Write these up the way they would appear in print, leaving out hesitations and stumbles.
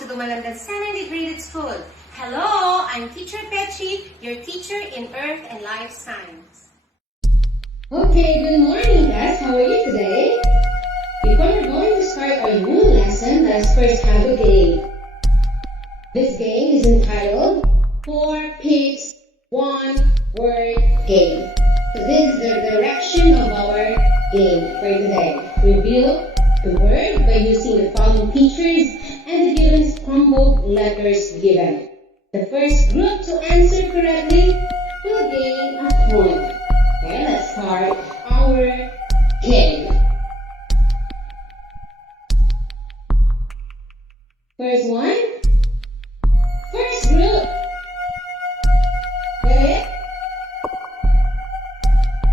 to the Malandan San Integrated School. Hello, I'm Teacher Pechi, your teacher in Earth and Life Science. Okay, good morning guys. How are you today? Before we're going to start our new lesson, let's first have a game. This game is entitled 4 Pigs, 1 Word Game. So this is the direction of our game for today. Reveal the word by using the following pictures and the given crumbled letters given. The first group to answer correctly will gain a point. Okay, let's start our game. First one. First group. Ready?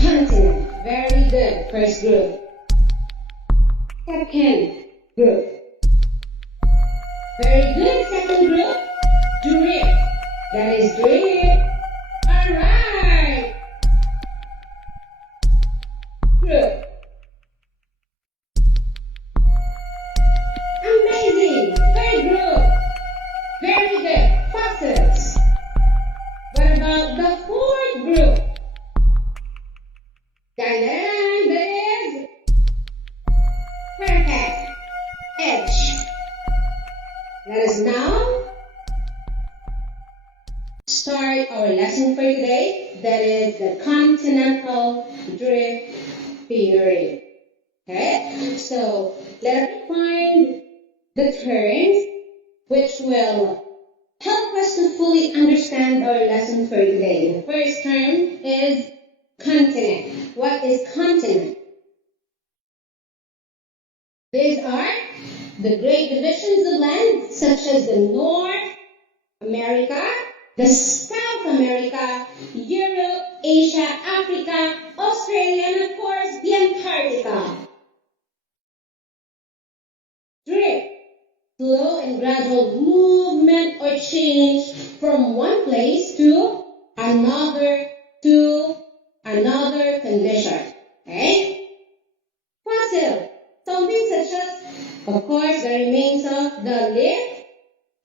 Continent. Very good. First group. Second group. Very good. Second group. Drip. That is drip. Alright. Group. Amazing. Third group. Very good. Fossils. What about the fourth group? Dun-dun-dun, that is perfect. Edge. Let us now start our lesson for today. That is the continental drift theory. Okay, so let us find the terms which will help us to fully understand our lesson for today. The first term is continent. What is continent? These are the great divisions of land, such as the North America, the South America, Europe, Asia, Africa, Australia, and of course, the Antarctica. Drift. Slow and gradual movement or change from one place to another condition. Okay? Fossil. Something such as, of course, the remains of the leaf,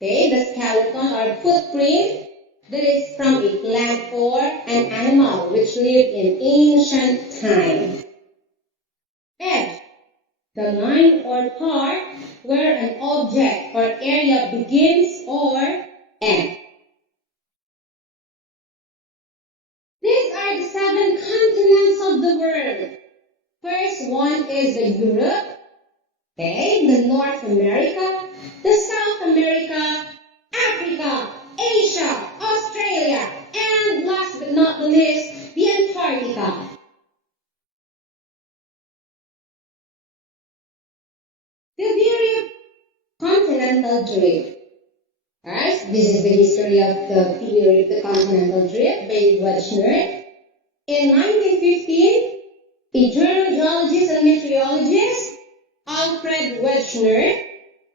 okay, the skeleton or footprint that is from a plant or an animal which lived in ancient times. Edge. The line or part where an object or area begins or ends. These are the 7 continents of the world. First one is the Europe, okay, the North America, the South America, Africa, Asia, Australia, and last but not the least, the Antarctica. The theory of continental drift. Alright, this is the history of the theory of the continental drift by Wechsner. In 1915, a German geologist and meteorologist, Alfred Wechsner,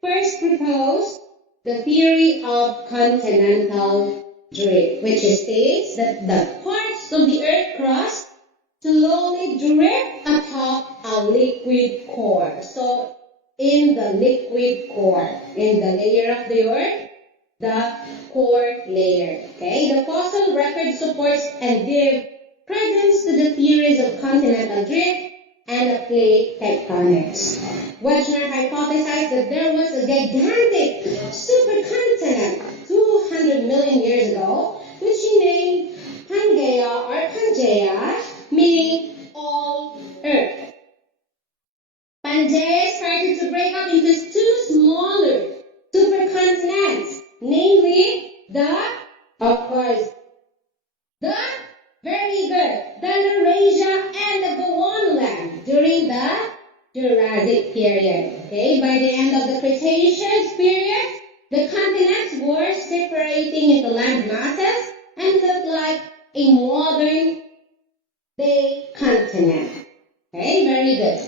first proposed the theory of continental drift, which states that the parts of the Earth crust slowly drift atop a liquid core. So, in the liquid core, in the layer of the Earth, the core layer. Okay, the fossil record supports and gives credence to the theories of continental drift and plate tectonics. Wechsner hypothesized that there was a gigantic supercontinent 200 million years ago, which he named Pangaea or Pangaea, meaning all Earth. Pangaea started to break up into 2 smaller supercontinents, namely the Eurasia and the Gondwana during the Jurassic period. Okay, by the end of the Cretaceous period, the continents were separating into land masses and looked like a modern day continent. Okay, very good.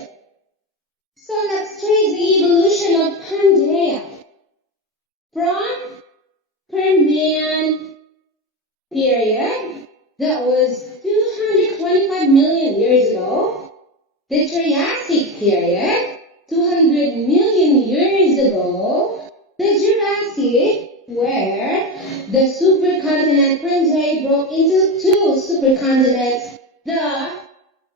So let's trace the evolution of Pangaea from Permian period that was 225 million years ago, the Triassic period 200 million years ago, the Jurassic where the supercontinent Pangaea broke into two supercontinents, the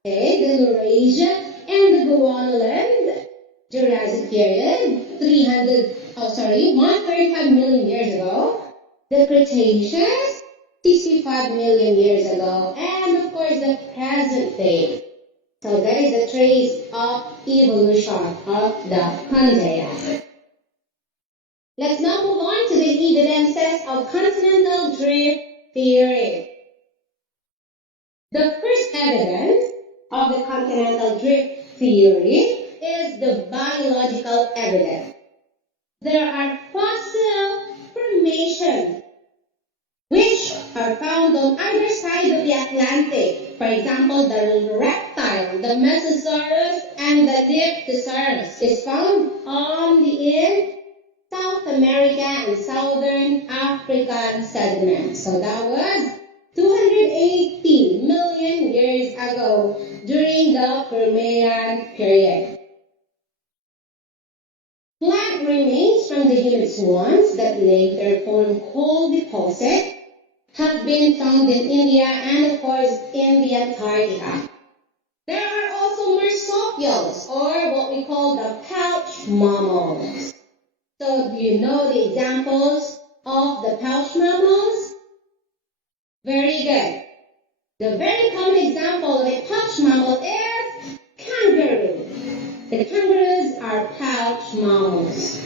Eurasia and the Gondwanaland. Jurassic period, 135 million years ago. The Cretaceous, 65 million years ago. And of course, the present day. So that is a trace of evolution of the Pangaea. Let's now move on to the evidences of continental drift theory. The first evidence of the continental drift theory is the biological evidence. There are fossil formations which are found on either side of the Atlantic. For example, the reptile, the Mesosaurus, and the Diptosaurus is found in South America and Southern African sediments. So that was 280 million years ago during the Permian period. Plant remains from the human swans that later formed coal deposits have been found in India and of course in the Antarctica. There are also marsupials, or what we call the pouch mammals. So do you know the examples of the pouch mammals? Very good. The very common example of a pouch mammal is kangaroo. The kangaroos are pouch mammals.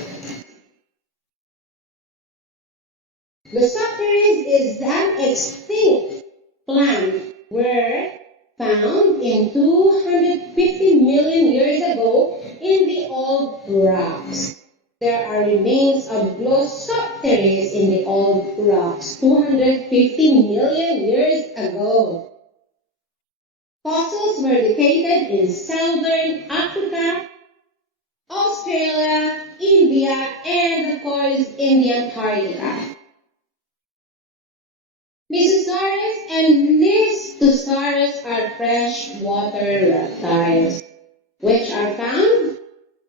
The sapphires is an extinct plant were found in 250 million years ago in the old rocks. There are remains of Glossopteris in the old rocks 250 million years ago. Fossils were located in southern Africa, Australia, India, and of course in the Antarctica. Mesosaurus and Listosaurus are freshwater reptiles, which are found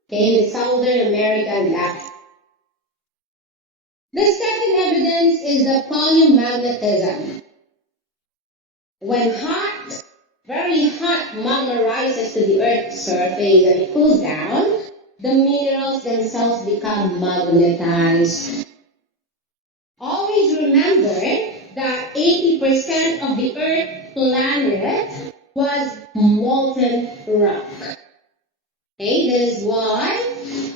in Southern American Laps. The second evidence is the polymagnetism. When hot, very hot magma rises to the Earth's surface and it cools down, the minerals themselves become magnetized. Always remember that 80% of the Earth planet was molten rock. Okay, that is why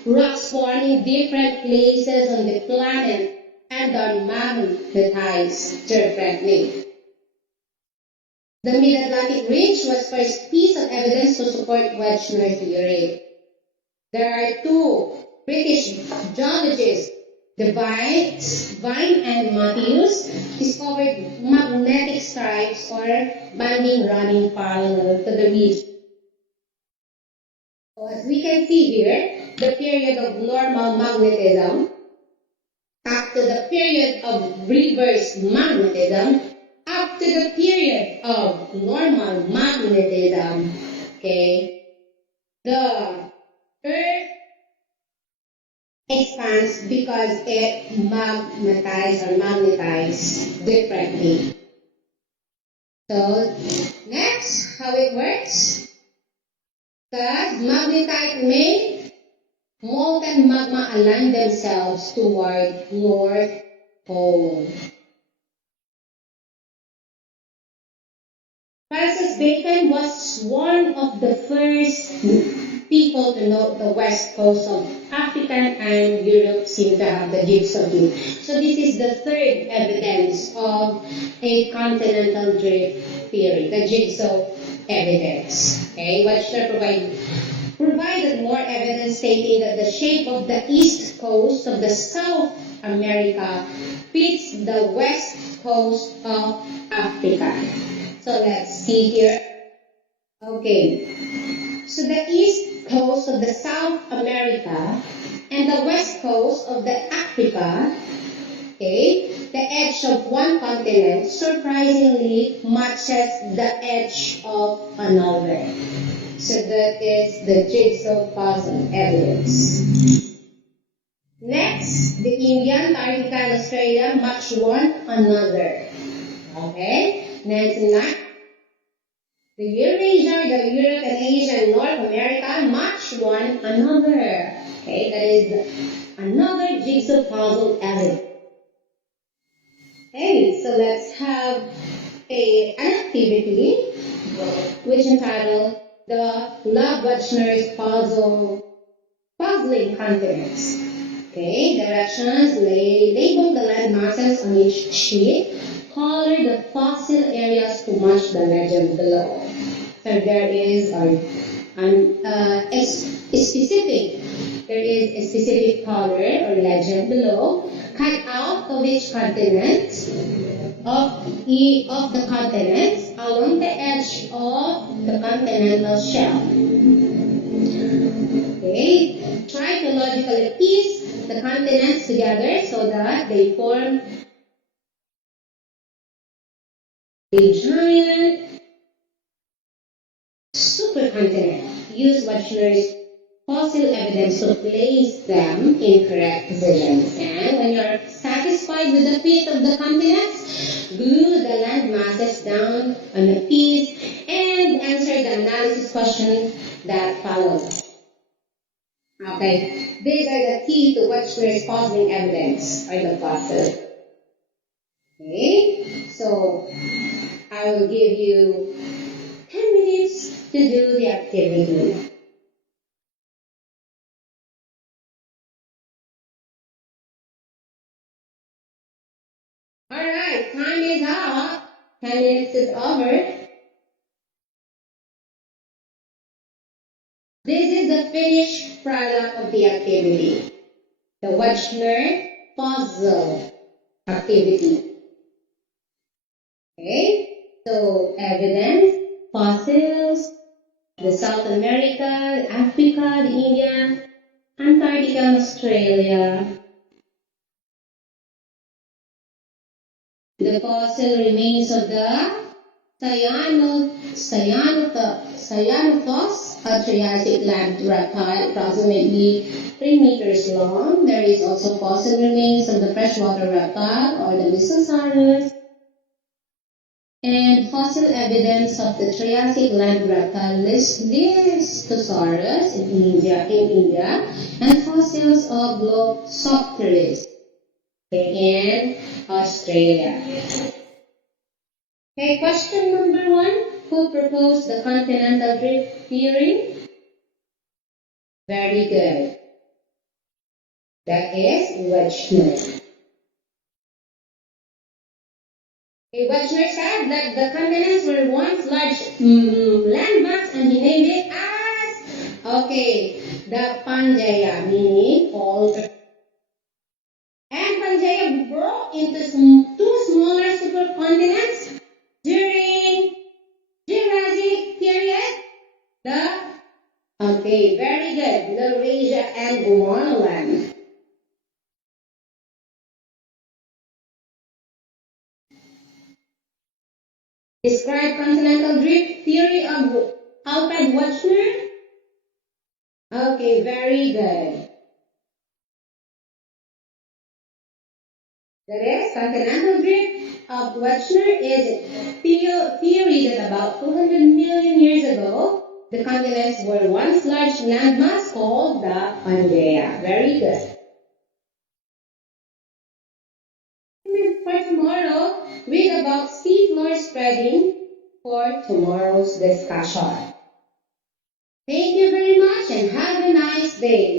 rocks form in different places on the planet and are magnetized differently. The Mid-Atlantic Ridge was the first piece of evidence to support Wedgner theory. There are two British geologists, Vine and Matthews, discovered magnetic stripes or banding running parallel to the ridge. So as we can see here, the period of normal magnetism up to the period of reverse magnetism up to the period of normal magnetism. Okay, the Earth expands because it magnetizes differently. So next, how it works. Thus, magnetite make molten magma align themselves toward North Pole. Francis Bacon was one of the first people to note the west coast of Africa and Europe seem to have the jigsaw loop. So this is the third evidence of a continental drift theory, the jigsaw evidence. Okay, Wedgner provided more evidence stating that the shape of the east coast of the South America fits the west coast of Africa. So let's see here. Okay, so the east coast of the South America and the west coast of the Africa, okay, the edge of one continent surprisingly matches the edge of another. So that is the jigsaw puzzle evidence. Next, the India, Antarctica, and Australia match one another. Okay? Next in line, the Eurasia, the Europe, and Asia, and North America match one another. Okay? That is another jigsaw puzzle element. Okay, so let's have an activity which entitled the Love Wachner's Puzzling Continents. Okay, directions, label the land masses on each sheet, color the fossil areas to match the legend below. So there is a specific color or legend below, cut out of each continent of the continents along the edge of the continental shelf. Okay, try to logically piece the continents together so that they form a giant supercontinent. Use Wachner's fossil evidence to place them in correct positions. And when you're satisfied with the fit of the continents, glue the land masses down on a piece and answer the analysis question that follows. Okay, these are the key to Wachner's puzzling evidence, or the puzzle. Okay, so I will give you 10 minutes to do the activity. Alright, time is up. 10 minutes is over. This is the finished product of the activity. The Wachner puzzle activity. Okay, so evidence, fossils, the South America, Africa, the India, Antarctica, and Australia. The fossil remains of the Cyanothos, a Triassic land reptile approximately 3 meters long. There is also fossil remains of the freshwater reptile or the Mesosaurus, and fossil evidence of the Triassic land reptile Listosaurus in India, and fossils of Glossopteris in Australia. Okay, question number 1. Who proposed the continental drift theory? Very good. That is Wachner. Okay, Wachner said that the continents were once large landmass and he named it as, the Pangaea, meaning all. And Pangaea broke into 2 smaller supercontinents during Jurassic period. Very good. Eurasia and Gondwana. Describe continental drift theory of Alfred Wachner. Okay, very good. That is, continental drift of Wachner is a theory that about 200 million years ago, the continents were once large landmass called the Pangaea. Very good. For tomorrow, read about seafloor spreading for tomorrow's discussion. Thank you very much and have a nice day.